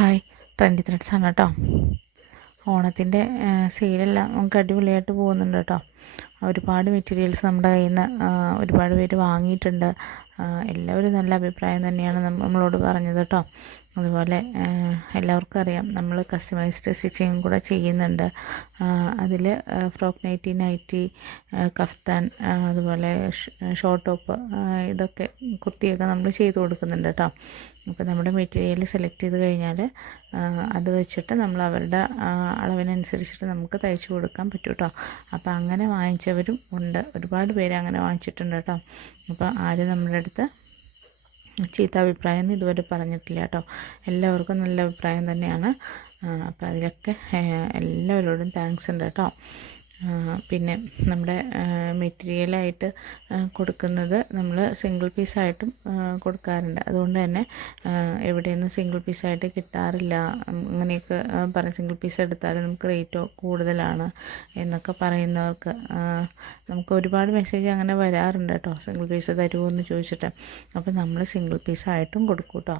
Hi, trendy threads ആണ് കേട്ടോ. ഓണത്തിൻ്റെ സെയിലെല്ലാം നമുക്ക് അടിപൊളിയായിട്ട് പോകുന്നുണ്ട് കേട്ടോ. ഒരുപാട് മെറ്റീരിയൽസ് നമ്മുടെ കയ്യിൽ നിന്ന് ഒരുപാട് പേര് വാങ്ങിയിട്ടുണ്ട്. എല്ലാവരും നല്ല അഭിപ്രായം തന്നെയാണ് നമ്മളോട് പറഞ്ഞത് കേട്ടോ. അതുപോലെ എല്ലാവർക്കും അറിയാം നമ്മൾ കസ്റ്റമൈസ്ഡ് സ്റ്റിച്ചിങ് കൂടെ ചെയ്യുന്നുണ്ട്. അതിൽ ഫ്രോക്ക് നൈറ്റി, കഫ്താൻ, അതുപോലെ ഷോർട്ട് ടോപ്പ്, ഇതൊക്കെ കുർത്തിയൊക്കെ നമ്മൾ ചെയ്ത് കൊടുക്കുന്നുണ്ട് കേട്ടോ. അപ്പോൾ നമ്മുടെ മെറ്റീരിയൽ സെലക്ട് ചെയ്ത് കഴിഞ്ഞാൽ അത് വെച്ചിട്ട് നമ്മൾ അവരുടെ അളവിനനുസരിച്ചിട്ട് നമുക്ക് തയ്ച്ചു കൊടുക്കാൻ പറ്റും കേട്ടോ. അപ്പോൾ അങ്ങനെ വാങ്ങിച്ചവരും ഉണ്ട്, ഒരുപാട് പേര് അങ്ങനെ വാങ്ങിച്ചിട്ടുണ്ട് കേട്ടോ. അപ്പോൾ ആരും നമ്മുടെ അടുത്ത് ചീത്ത അഭിപ്രായമൊന്നും ഇതുവരെ പറഞ്ഞിട്ടില്ല കേട്ടോ. എല്ലാവർക്കും നല്ല അഭിപ്രായം തന്നെയാണ്. അപ്പോൾ അതിലൊക്കെ എല്ലാവരോടും താങ്ക്സ് ഉണ്ട് കേട്ടോ. പിന്നെ നമ്മുടെ മെറ്റീരിയലായിട്ട് കൊടുക്കുന്നത് നമ്മൾ സിംഗിൾ പീസായിട്ടും കൊടുക്കാറുണ്ട്. അതുകൊണ്ട് തന്നെ എവിടെയൊന്നും സിംഗിൾ പീസായിട്ട് കിട്ടാറില്ല, അങ്ങനെയൊക്കെ പറയും. സിംഗിൾ പീസ് എടുത്താൽ നമുക്ക് റേറ്റ് കൂടുതലാണ് എന്നൊക്കെ പറയുന്നവർക്ക് നമുക്ക് ഒരുപാട് മെസ്സേജ് അങ്ങനെ വരാറുണ്ട് കേട്ടോ, സിംഗിൾ പീസ് തരുമോ എന്ന് ചോദിച്ചിട്ട്. അപ്പോൾ നമ്മൾ സിംഗിൾ പീസായിട്ടും കൊടുക്കും കേട്ടോ.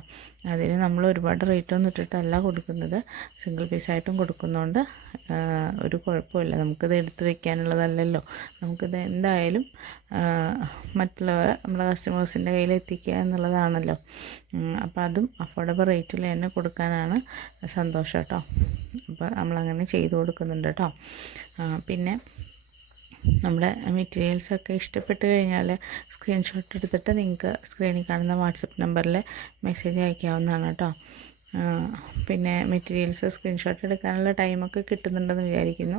അതിന് നമ്മൾ ഒരുപാട് റേറ്റൊന്നും ഇട്ടിട്ടല്ല കൊടുക്കുന്നത്, സിംഗിൾ പീസായിട്ടും കൊടുക്കുന്നതുകൊണ്ട് ഒരു കുഴപ്പമില്ല. നമുക്കിത് എടുത്ത് വയ്ക്കാനുള്ളതല്ലല്ലോ, നമുക്കിത് എന്തായാലും മറ്റുള്ളവർ നമ്മുടെ കസ്റ്റമേഴ്സിൻ്റെ കയ്യിൽ എത്തിക്കുക എന്നുള്ളതാണല്ലോ. അപ്പോൾ അതും അഫോർഡബിൾ റേറ്റിൽ തന്നെ കൊടുക്കാനാണ് സന്തോഷം കേട്ടോ. അപ്പോൾ നമ്മളങ്ങനെ ചെയ്ത് കൊടുക്കുന്നുണ്ട് കേട്ടോ. പിന്നെ നമ്മുടെ മെറ്റീരിയൽസൊക്കെ ഇഷ്ടപ്പെട്ട് കഴിഞ്ഞാൽ സ്ക്രീൻഷോട്ട് എടുത്തിട്ട് നിങ്ങൾക്ക് സ്ക്രീനിൽ കാണുന്ന വാട്സപ്പ് നമ്പറിൽ മെസ്സേജ് അയക്കാവുന്നതാണ് കേട്ടോ. പിന്നെ മെറ്റീരിയൽസ് സ്ക്രീൻഷോട്ട് എടുക്കാനുള്ള ടൈമൊക്കെ കിട്ടുന്നുണ്ടെന്ന് വിചാരിക്കുന്നു.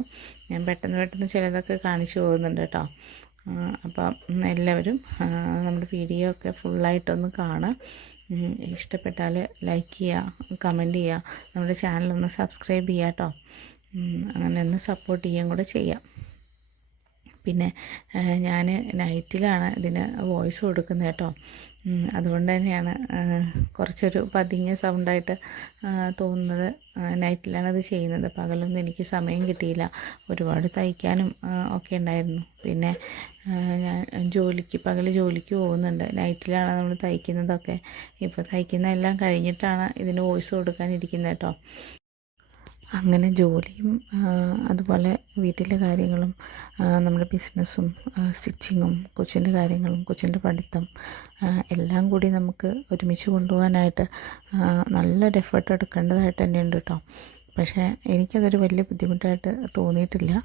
ഞാൻ പെട്ടെന്ന് ചിലതൊക്കെ കാണിച്ചു പോകുന്നുണ്ട് കേട്ടോ. അപ്പം എല്ലാവരും നമ്മുടെ വീഡിയോ ഒക്കെ ഫുള്ളായിട്ടൊന്ന് കാണുക. ഇഷ്ടപ്പെട്ടാൽ ലൈക്ക് ചെയ്യുക, കമൻറ്റ് ചെയ്യുക, നമ്മുടെ ചാനലൊന്ന് സബ്സ്ക്രൈബ് ചെയ്യുക കേട്ടോ. അങ്ങനെ ഒന്ന് സപ്പോർട്ട് ചെയ്യുകയും കൂടെ ചെയ്യാം. പിന്നെ ഞാൻ നൈറ്റിലാണ് ഇതിന് വോയിസ് കൊടുക്കുന്നത് കേട്ടോ. അതുകൊണ്ട് തന്നെയാണ് കുറച്ചൊരു പതിഞ്ഞ സൗണ്ടായിട്ട് തോന്നുന്നത്. നൈറ്റിലാണ് ഇത് ചെയ്യുന്നത്. പകലൊന്നും എനിക്ക് സമയം കിട്ടിയില്ല, ഒരുപാട് തയ്ക്കാനും ഒക്കെ ഉണ്ടായിരുന്നു. പിന്നെ ഞാൻ പകൽ ജോലിക്ക് പോകുന്നുണ്ട്, നൈറ്റിലാണ് നമ്മൾ തയ്ക്കുന്നതൊക്കെ. ഇപ്പോൾ തയ്ക്കുന്നതെല്ലാം കഴിഞ്ഞിട്ടാണ് ഇതിന് വോയിസ് കൊടുക്കാനിരിക്കുന്നത് കേട്ടോ. അങ്ങനെ ജോലിയും അതുപോലെ വീട്ടിലെ കാര്യങ്ങളും നമ്മുടെ ബിസിനസ്സും സ്റ്റിച്ചിങ്ങും കൊച്ചിൻ്റെ കാര്യങ്ങളും കൊച്ചിൻ്റെ പഠിത്തം എല്ലാം കൂടി നമുക്ക് ഒരുമിച്ച് കൊണ്ടുപോകാനായിട്ട് നല്ലൊരു എഫേർട്ട് എടുക്കേണ്ടതായിട്ട് തന്നെയുണ്ട് കേട്ടോ. പക്ഷേ എനിക്കതൊരു വലിയ ബുദ്ധിമുട്ടായിട്ട് തോന്നിയിട്ടില്ല.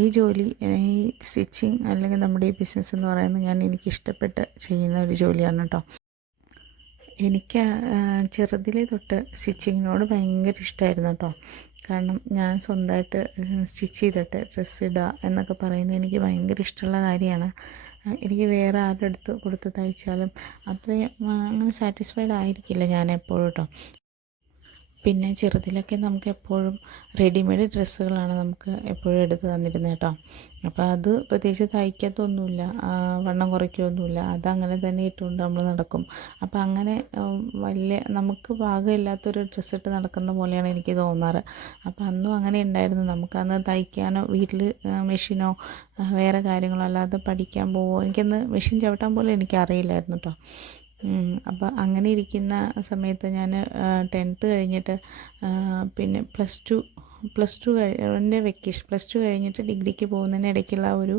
ഈ ജോലി, ഈ സ്റ്റിച്ചിങ് അല്ലെങ്കിൽ നമ്മുടെ ഈ ബിസിനസ് എന്ന് പറയുന്നത് എനിക്കിഷ്ടപ്പെട്ട് ചെയ്യുന്ന ഒരു ജോലിയാണ് കേട്ടോ. എനിക്ക് ചെറുതിലേ തൊട്ട് സ്റ്റിച്ചിങ്ങിനോട് ഭയങ്കര ഇഷ്ടമായിരുന്നു കേട്ടോ. കാരണം ഞാൻ സ്വന്തമായിട്ട് സ്റ്റിച്ച് ചെയ്തിട്ട് ഡ്രസ്സ് ഇടുക എന്നൊക്കെ പറയുന്നത് എനിക്ക് ഭയങ്കര ഇഷ്ടമുള്ള കാര്യമാണ്. എനിക്ക് വേറെ ആരുടെ അടുത്ത് കൊടുത്ത് തയ്ച്ചാലും അത്രയും അങ്ങനെ സാറ്റിസ്ഫൈഡ് ആയിരിക്കില്ല ഞാൻ എപ്പോഴും കേട്ടോ. പിന്നെ ചെറുതിലൊക്കെ നമുക്ക് എപ്പോഴും റെഡിമെയ്ഡ് ഡ്രസ്സുകളാണ് നമുക്ക് എപ്പോഴും എടുത്ത് തന്നിരുന്നത് കേട്ടോ. അപ്പോൾ അത് പ്രത്യേകിച്ച് തയ്ക്കത്തൊന്നുമില്ല, വണ്ണം കുറയ്ക്കുകയൊന്നുമില്ല, അതങ്ങനെ തന്നെ ഇട്ടുകൊണ്ട് നമ്മൾ നടക്കും. അപ്പോൾ അങ്ങനെ വലിയ നമുക്ക് പാകമില്ലാത്തൊരു ഡ്രസ്സ് ഇട്ട് നടക്കുന്ന പോലെയാണ് എനിക്ക് തോന്നാറ്. അപ്പോൾ അന്നും അങ്ങനെ ഉണ്ടായിരുന്നു. നമുക്കന്ന് തയ്ക്കാനോ വീട്ടിൽ മെഷീനോ വേറെ കാര്യങ്ങളോ അല്ലാതെ പഠിക്കാൻ പോവോ, എനിക്കന്ന് മെഷീൻ ചവിട്ടാൻ പോലും എനിക്കറിയില്ലായിരുന്നു കേട്ടോ. അപ്പോൾ അങ്ങനെ ഇരിക്കുന്ന സമയത്ത് ഞാൻ 10th കഴിഞ്ഞിട്ട് പിന്നെ പ്ലസ് ടു എൻ്റെ വെക്കേഷൻ പ്ലസ് ടു കഴിഞ്ഞിട്ട് ഡിഗ്രിക്ക് പോകുന്നതിന് ഇടയ്ക്കുള്ള ഒരു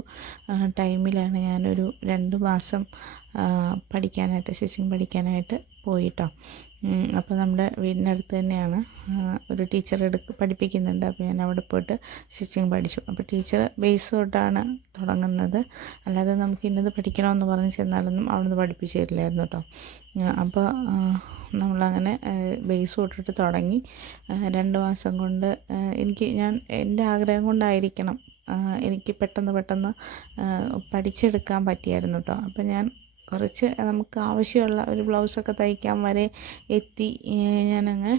ടൈമിലാണ് ഞാനൊരു 2 മാസം സ്റ്റിച്ചിങ് പഠിക്കാനായിട്ട് പോയിട്ടോ. അപ്പോൾ നമ്മുടെ വീടിനടുത്ത് തന്നെയാണ് ഒരു ടീച്ചർ പഠിപ്പിക്കുന്നുണ്ട്. അപ്പോൾ ഞാൻ അവിടെ പോയിട്ട് സ്റ്റിച്ചിങ് പഠിച്ചു. അപ്പോൾ ടീച്ചർ ബേസ് തൊട്ടാണ് തുടങ്ങുന്നത്, അല്ലാതെ നമുക്ക് ഇന്നത് പഠിക്കണമെന്ന് പറഞ്ഞ് ചെന്നാലൊന്നും അവിടുന്ന് പഠിപ്പിച്ചു തരില്ലായിരുന്നു കേട്ടോ. അപ്പോൾ നമ്മളങ്ങനെ ബേസ് തൊട്ടിട്ട് തുടങ്ങി 2 മാസം കൊണ്ട് എൻ്റെ ആഗ്രഹം കൊണ്ടായിരിക്കണം എനിക്ക് പെട്ടെന്ന് പഠിച്ചെടുക്കാൻ പറ്റിയായിരുന്നു കേട്ടോ. അപ്പോൾ ഞാൻ കുറച്ച് നമുക്ക് ആവശ്യമുള്ള ഒരു ബ്ലൗസൊക്കെ തയ്ക്കാൻ വരെ എത്തി. ഞാനങ്ങ്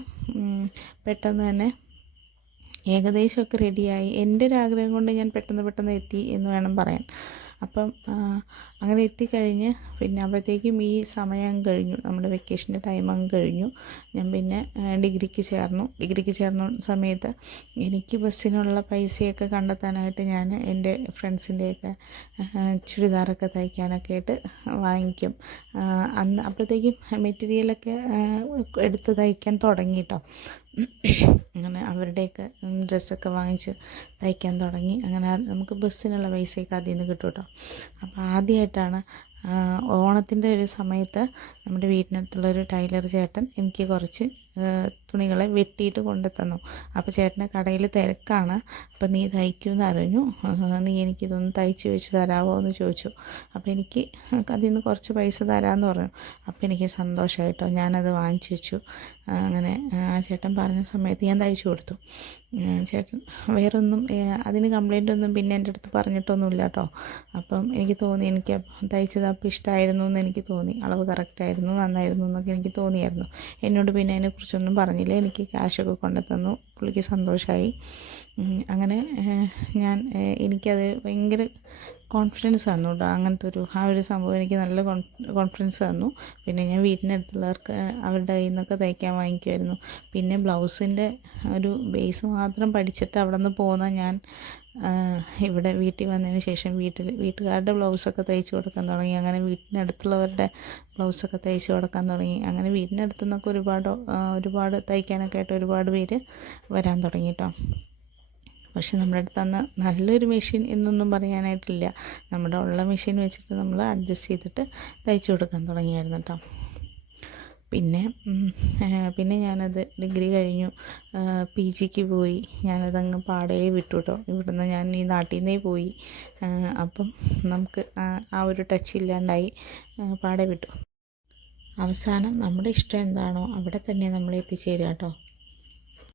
പെട്ടെന്ന് തന്നെ ഏകദേശമൊക്കെ റെഡിയായി. എൻ്റെ ഒരു ആഗ്രഹം കൊണ്ട് ഞാൻ പെട്ടെന്ന് എത്തി എന്ന് വേണം പറയാൻ. അപ്പം അങ്ങനെ എത്തിക്കഴിഞ്ഞ് പിന്നെ അപ്പോഴത്തേക്കും ഈ സമയം കഴിഞ്ഞു, നമ്മുടെ വെക്കേഷൻ്റെ ടൈം അങ്ങ് കഴിഞ്ഞു. ഞാൻ പിന്നെ ഡിഗ്രിക്ക് ചേർന്ന സമയത്ത് എനിക്ക് ബസ്സിനുള്ള പൈസയൊക്കെ കണ്ടെത്താനായിട്ട് ഞാൻ എൻ്റെ ഫ്രണ്ട്സിൻ്റെയൊക്കെ ചുരിദാറൊക്കെ തയ്ക്കാനൊക്കെ ആയിട്ട് വാങ്ങിക്കും. അപ്പോഴത്തേക്കും മെറ്റീരിയലൊക്കെ എടുത്ത് തയ്ക്കാൻ തുടങ്ങി കേട്ടോ. അങ്ങനെ അവരുടെയൊക്കെ ഡ്രസ്സൊക്കെ വാങ്ങിച്ച് തയ്ക്കാൻ തുടങ്ങി. അങ്ങനെ നമുക്ക് ബസ്സിനുള്ള പൈസയൊക്കെ അതിൽ നിന്ന് കിട്ടും കേട്ടോ. അപ്പോൾ ആദ്യമായിട്ടാണ് ഓണത്തിൻ്റെ ഒരു സമയത്ത് നമ്മുടെ വീട്ടിനടുത്തുള്ളൊരു ടൈലർ ചേട്ടൻ എനിക്ക് കുറച്ച് തുണികളെ വെട്ടിയിട്ട് കൊണ്ടുതന്നു. അപ്പോൾ ചേട്ടൻ്റെ കടയിൽ തിരക്കാണ്. അപ്പോൾ നീ തയ്ക്കുമെന്ന് അറിഞ്ഞു, നീ എനിക്കിതൊന്ന് തയ്ച്ച് വെച്ച് തരാമോ എന്ന് ചോദിച്ചു. അപ്പോൾ എനിക്ക് അതിൽ നിന്ന് കുറച്ച് പൈസ തരാമെന്ന് പറഞ്ഞു. അപ്പോൾ എനിക്ക് സന്തോഷമായിട്ടോ, ഞാനത് വാങ്ങിച്ചു വെച്ചു. അങ്ങനെ ആ ചേട്ടൻ പറഞ്ഞ സമയത്ത് ഞാൻ തയ്ച്ചു കൊടുത്തു. ചേട്ടൻ വേറൊന്നും അതിന് കംപ്ലൈൻ്റ് ഒന്നും പിന്നെ എൻ്റെ അടുത്ത് പറഞ്ഞിട്ടൊന്നുമില്ല കേട്ടോ. അപ്പം എനിക്ക് തോന്നി, എനിക്ക് തയ്ച്ചത് അപ്പോൾ ഇഷ്ടമായിരുന്നു എന്ന് എനിക്ക് തോന്നി. അളവ് കറക്റ്റായിരുന്നു, നന്നായിരുന്നു എന്നൊക്കെ എനിക്ക് തോന്നിയായിരുന്നു. എന്നോട് പിന്നെ അതിനെക്കുറിച്ചൊന്നും പറഞ്ഞില്ല. എനിക്ക് ക്യാഷൊക്കെ കൊണ്ടുതന്നു. പുള്ളിക്ക് സന്തോഷമായി. അങ്ങനെ എനിക്കത് ഭയങ്കര കോൺഫിഡൻസ് തന്നു കേട്ടോ. അങ്ങനത്തെ ഒരു സംഭവം എനിക്ക് നല്ല കോൺഫിഡൻസ് തന്നു. പിന്നെ ഞാൻ വീട്ടിനടുത്തുള്ളവർക്ക് അവരുടെ കയ്യിൽ നിന്നൊക്കെ തയ്ക്കാൻ വാങ്ങിക്കുമായിരുന്നു. പിന്നെ ബ്ലൗസിൻ്റെ ഒരു ബേസ് മാത്രം പഠിച്ചിട്ട് അവിടെ നിന്ന് പോന്ന ഞാൻ ഇവിടെ വീട്ടിൽ വന്നതിന് ശേഷം വീട്ടുകാരുടെ ബ്ലൗസൊക്കെ തയ്ച്ച് കൊടുക്കാൻ തുടങ്ങി. അങ്ങനെ വീട്ടിനടുത്തുള്ളവരുടെ ബ്ലൗസൊക്കെ തയ്ച്ച് കൊടുക്കാൻ തുടങ്ങി. അങ്ങനെ വീട്ടിനടുത്തു നിന്നൊക്കെ ഒരുപാട് തയ്ക്കാനൊക്കെ ആയിട്ട് ഒരുപാട് പേര് വരാൻ തുടങ്ങി കേട്ടോ. പക്ഷെ നമ്മുടെ അടുത്ത് അന്ന് നല്ലൊരു മെഷീൻ എന്നൊന്നും പറയാനായിട്ടില്ല. നമ്മുടെ ഉള്ള മെഷീൻ വെച്ചിട്ട് നമ്മൾ അഡ്ജസ്റ്റ് ചെയ്തിട്ട് തയ്ച്ചു കൊടുക്കാൻ തുടങ്ങിയായിരുന്നു കേട്ടോ. പിന്നെ ഞാനത് ഡിഗ്രി കഴിഞ്ഞു, PGക്ക് പോയി. ഞാനതങ്ങ് പാടേ വിട്ടു കേട്ടോ. ഇവിടുന്ന് ഞാൻ ഈ നാട്ടിൽ നിന്നേ പോയി. അപ്പം നമുക്ക് ആ ഒരു ടച്ച് ഇല്ലാണ്ടായി, പാടേ വിട്ടു. അവസാനം നമ്മുടെ ഇഷ്ടം എന്താണോ അവിടെ തന്നെ നമ്മൾ എത്തിച്ചേരുക കേട്ടോ.